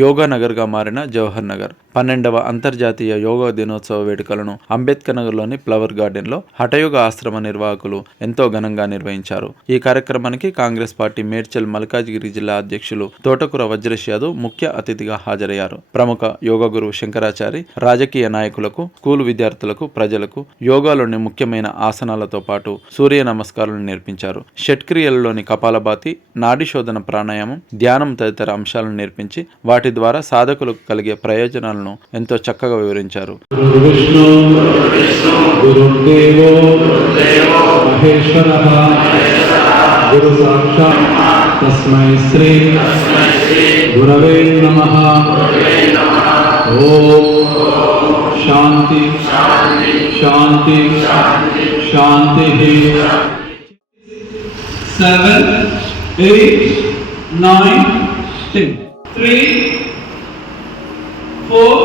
యోగా నగర్గా మారిన జవహర్ నగర్. 12వ అంతర్జాతీయ యోగా దినోత్సవ వేడుకలను అంబేద్కర్ నగర్లోని ఫ్లవర్ గార్డెన్లో హఠయోగ ఆశ్రమ నిర్వాహకులు ఎంతో ఘనంగా నిర్వహించారు. ఈ కార్యక్రమానికి కాంగ్రెస్ పార్టీ మేడ్చల్ మల్కాజ్గిరి జిల్లా అధ్యక్షులు తోటకూర వజ్రేష్ యాదవ్ ముఖ్య అతిథిగా హాజరయ్యారు. ప్రముఖ యోగా గురువు శంకరాచారి రాజకీయ నాయకులకు, స్కూలు విద్యార్థులకు, ప్రజలకు యోగాలోని ముఖ్యమైన ఆసనాలతో పాటు సూర్య నమస్కారాలను నేర్పించారు. షట్క్రియలలోని కపాలభాతి, నాడి శోధన, ప్రాణాయామం, ధ్యానం తదితర అంశాలను నేర్పించి వాటి ద్వారా సాధకులకు కలిగే ప్రయోజనాలను ఎంతో చక్కగా వివరించారు. శాంతి శాంతి శాంతి. 7, 8, 9, 10. 3, 4,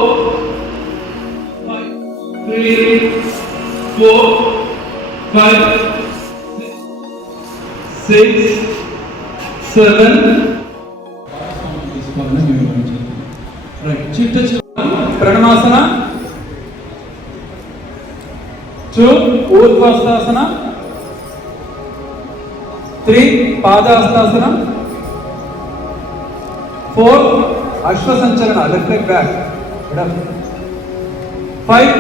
5. 3, 4, 5, 6, 7. Right. Chitta Pranasana. 2, Urdhvastasana. 3, Padahastasana. 4, Ashvasancharana, left leg back. 5,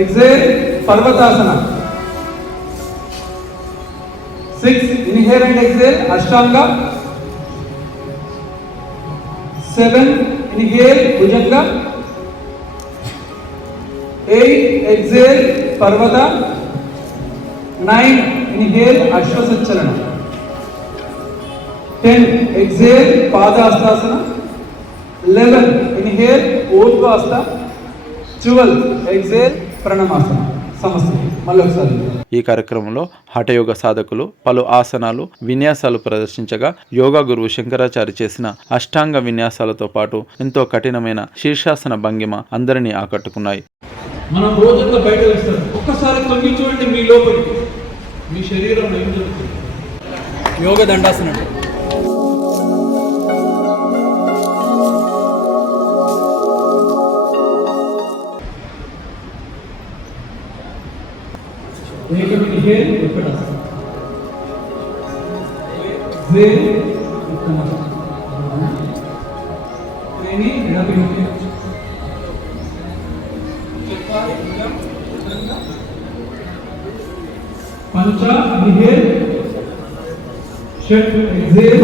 exhale, Parvatasana. 6, inhale and exhale, Ashtanga. 7, inhale, Bhujanga. 8, exhale, Parvata. 9, inhale, Ashvasancharana. 10, exhale, Padahastasana. 11, inhale, Urdhvasana. 12, exhale, Pranamasana. ఈ కార్యక్రమంలో హఠయోగ సాధకులు పలు ఆసనాలు, విన్యాసాలు ప్రదర్శించగా యోగా గురువు శంకరాచారి చేసిన అష్టాంగ విన్యాసాలతో పాటు ఎంతో కఠినమైన శీర్షాసన భంగిమ అందరినీ ఆకట్టుకున్నాయి. మనం రోజంతా బయట వేస్తాం, ఒక్కసారి తొంగి చూడండి మీ లోపలికి, మీ శరీరంలో ఏం జరుగుతుంది. యోగ దండాసనం. Pancha, inhale. Shat, exhale.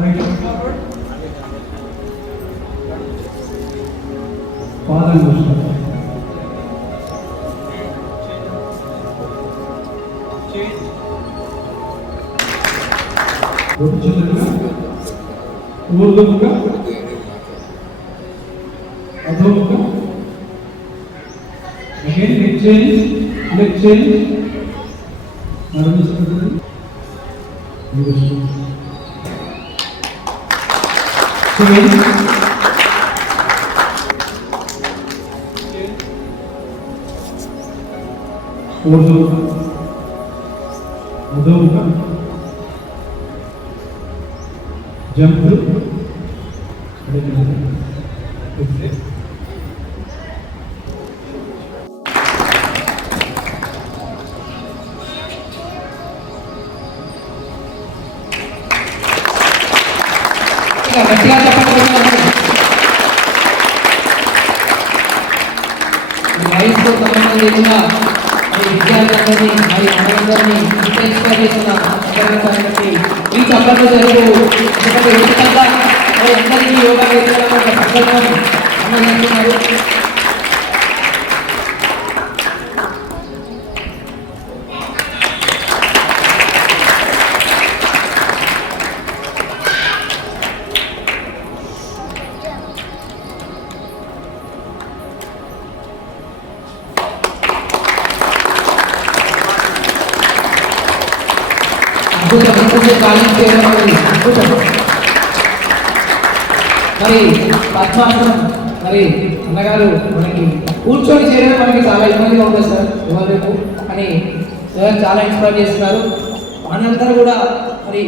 Right forward. Padangusha. Change. Udchitanga. Urdhvamukha. Adhomukha. Again, leg change, leg change. Change. Urdhvamukha. Adhomukha. Jump through. వయసుతో సంబంధం లేకుండా విద్యార్థులందరినీ మరి అందరినీ ఇంటెన్స్గా చేస్తున్న ఈ చప్పట్లు జరుగు ఎందుకంటే ఎందుకంతా అందరికీ యోగా వేయాలన్న ఒక సంకల్పం అమలుతున్నారు. మరి పద్మాసనం మరి అన్నగారు మనకి కూర్చొని చేయడం మనకి చాలా ఇబ్బందిగా ఉంటుంది సార్ ఇవాళ రేపు అని సార్ చాలా ఇన్స్పైర్ చేస్తున్నారు. మనందరూ కూడా మరి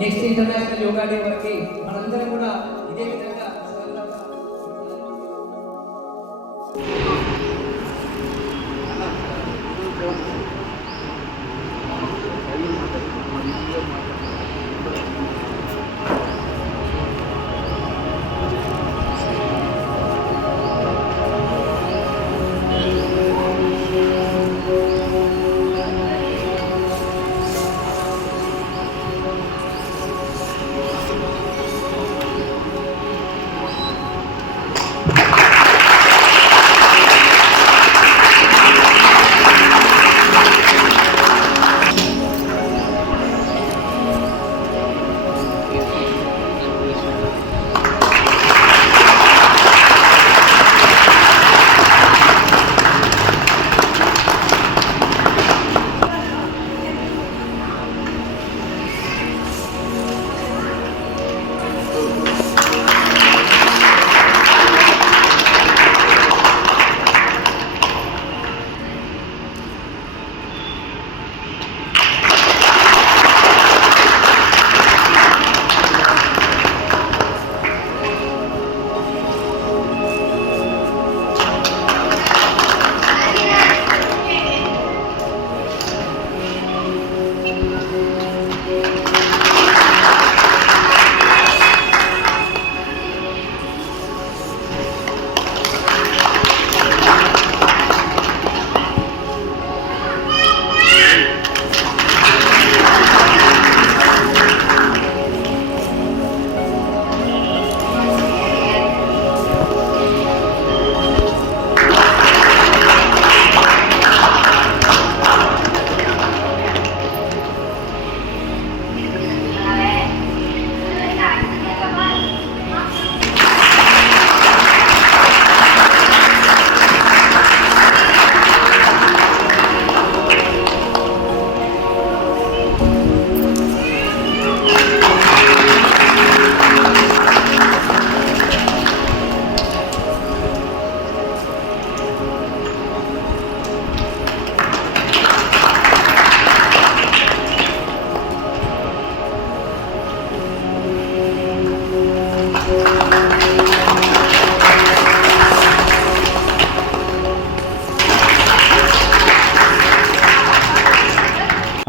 నెక్స్ట్ ఇంటర్నేషనల్ యోగా డే వరకు మనందరం కూడా ఇదే విధంగా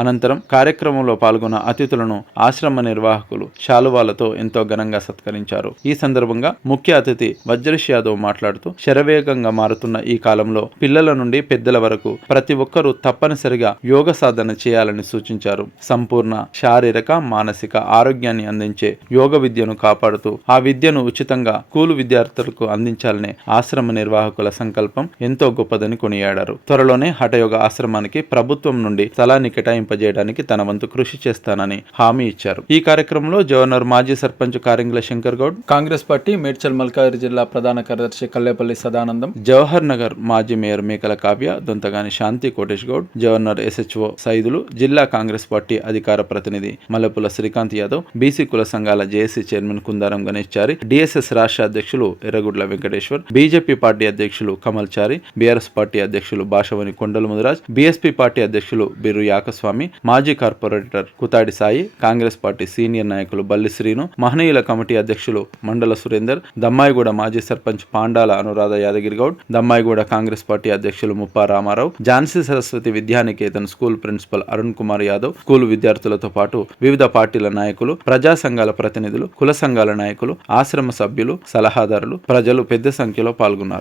అనంతరం కార్యక్రమంలో పాల్గొన్న అతిథులను ఆశ్రమ నిర్వాహకులు శాలువాలతో ఎంతో ఘనంగా సత్కరించారు. ఈ సందర్భంగా ముఖ్య అతిథి వజ్రేష్ యాదవ్ మాట్లాడుతూ శరవేగంగా మారుతున్న ఈ కాలంలో పిల్లల నుండి పెద్దల వరకు ప్రతి ఒక్కరూ తప్పనిసరిగా యోగ సాధన చేయాలని సూచించారు. సంపూర్ణ శారీరక మానసిక ఆరోగ్యాన్ని అందించే యోగ విద్యను కాపాడుతూ ఆ విద్యను ఉచితంగా స్కూలు విద్యార్థులకు అందించాలనే ఆశ్రమ నిర్వాహకుల సంకల్పం ఎంతో గొప్పదని కొనియాడారు. త్వరలోనే హఠయోగ ఆశ్రమానికి ప్రభుత్వం నుండి స్థలాన్ని కేటాయింపజేయడానికి తన వంతు కృషి చేస్తానని హామీ ఇచ్చారు. ఈ కార్యక్రమంలో జవహర్ మాజీ సర్పంచ్ కారింగ్ల శంకర్ గౌడ్, కాంగ్రెస్ పార్టీ మేడ్చల్ మల్కాజిగిరి జిల్లా ప్రధాన కార్యదర్శి కల్లేపల్లి సదానందం, జవహర్ నగర్ మాజీ మేయర్ మేకల కావ్య, దొంతగాని శాంతి కోటేష్ గౌడ్, జవహర్ SHO సైదులు, జిల్లా కాంగ్రెస్ పార్టీ అధికార ప్రతినిధి మల్లెపుల శ్రీకాంత్ యాదవ్, బీసీ కుల సంఘాల జేఏసీ చైర్మన్ కుందారం గణేష్ చారి, DSS రాష్ట్ర అధ్యక్షులు ఎర్రగుడ్ల వెంకటేశ్వర్, బీజేపీ పార్టీ అధ్యక్షులు కమల్ చారి, బీఆర్ఎస్ పార్టీ అధ్యక్షులు భాషవని కొండల ముదిరాజ్, బీఎస్పీ పార్టీ అధ్యక్షులు బిర్రు యాకస్వామి, మాజీ corporator Kuthadi Sai, Congress party senior నాయకులు బల్లి శ్రీను, మహనీయుల కమిటీ అధ్యక్షులు మండల సురేందర్, దమ్మాయిగూడ మాజీ సర్పంచ్ పాండాల అనురాధ యాదగిరి గౌడ్, దమ్మాయిగూడ కాంగ్రెస్ పార్టీ అధ్యక్షులు Muppa Ramarao, Jhansi Saraswati Vidyaniketan school principal Arun Kumar Yadav, school విద్యార్థులతో పాటు వివిధ పార్టీల నాయకులు, ప్రజా సంఘాల ప్రతినిధులు, కుల సంఘాల నాయకులు, ఆశ్రమ సభ్యులు, సలహాదారులు, ప్రజలు పెద్ద సంఖ్యలో పాల్గొన్నారు.